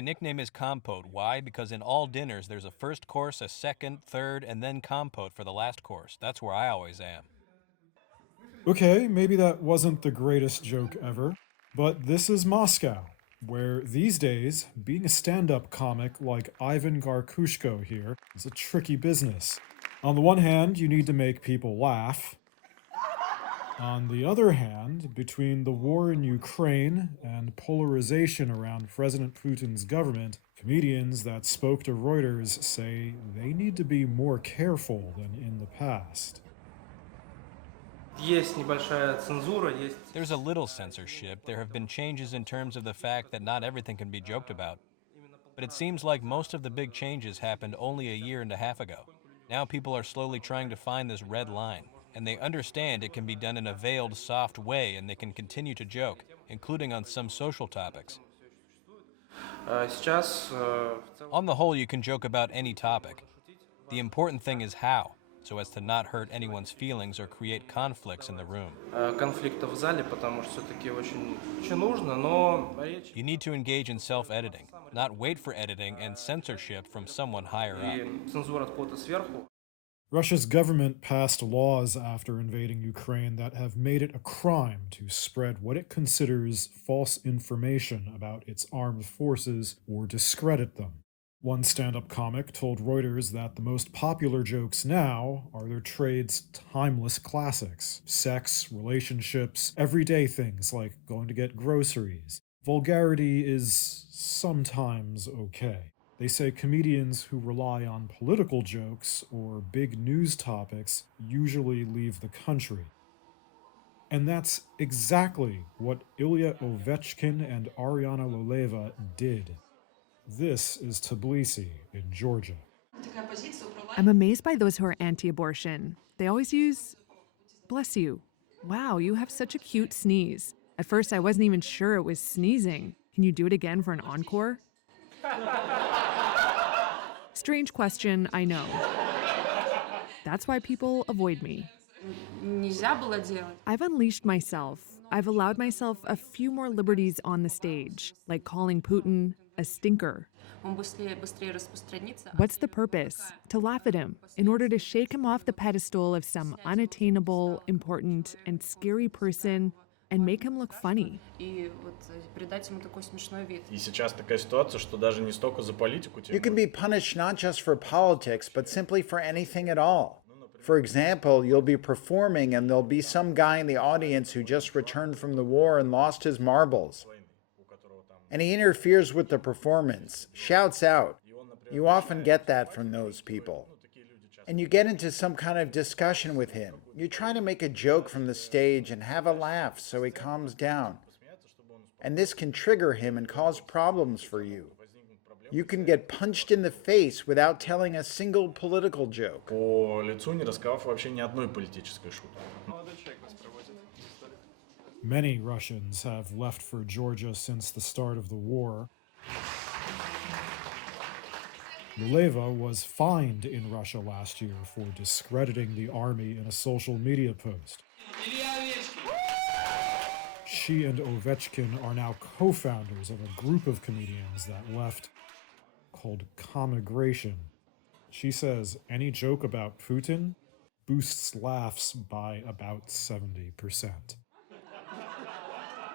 My nickname is Compote. Why? Because in all dinners, there's a first course, a second, third, and then compote for the last course. That's where I always am. Okay, maybe that wasn't the greatest joke ever, but this is Moscow, where these days, being a stand up comic like Ivan Garkushko here is a tricky business. On the one hand, you need to make people laugh. On the other hand, between the war in Ukraine and polarization around President Putin's government, comedians that spoke to Reuters say they need to be more careful than in the past. Есть небольшая цензура, есть... There's a little censorship. There have been changes in terms of the fact that not everything can be joked about. But it seems like most of the big changes happened only a year and a half ago. Now people are slowly trying to find this red line, and they understand it can be done in a veiled, soft way, and they can continue to joke, including on some social topics. Сейчас в целом On the whole, you can joke about any topic. The important thing is how, so as to not hurt anyone's feelings or create conflicts in the room. конфликтов в зале, потому что все-таки очень нужно, но речь You need to engage in self-editing, not wait for editing and censorship from someone higher up. и цензура откуда-то сверху. Russia's government passed laws after invading Ukraine that have made it a crime to spread what it considers false information about its armed forces or discredit them. One stand up comic told Reuters that the most popular jokes now are their trade's timeless classics: sex, relationships, everyday things like going to get groceries. Vulgarity is sometimes okay. They say comedians who rely on political jokes or big news topics usually leave the country. And that's exactly what Ilya Ovechkin and Ariana Loleva did. This is Tbilisi in Georgia. I'm amazed by those who are anti abortion. They always use, bless you. Wow, you have such a cute sneeze. At first, I wasn't even sure it was sneezing. Can you do it again for an encore? Strange question, I know. That's why people avoid me. Нельзя было делать. I've unleashed myself. I've allowed myself a few more liberties on the stage, like calling Putin a stinker. Он быстрее распространится. What's the purpose? To laugh at him, in order to shake him off the pedestal of some unattainable, important, and scary person and make him look funny. И вот придать ему такой смешной вид. И сейчас такая ситуация, что даже не столько за политику You can be punished not just for politics, but simply for anything at all. For example, you'll be performing and there'll be some guy in the audience who just returned from the war and lost his marbles. And he interferes with the performance, shouts out. You often get that from those people. And you get into some kind of discussion with him. You try to make a joke from the stage and have a laugh so he calms down. And this can trigger him and cause problems for you. You can get punched in the face without telling a single political joke. по лицу, не рассказав вообще ни одной политической шутки. Many Russians have left for Georgia since the start of the war. Luleva was fined in Russia last year for discrediting the army in a social media post. She and Ovechkin are now co-founders of a group of comedians that left called Commigration. She says any joke about Putin boosts laughs by about 70%.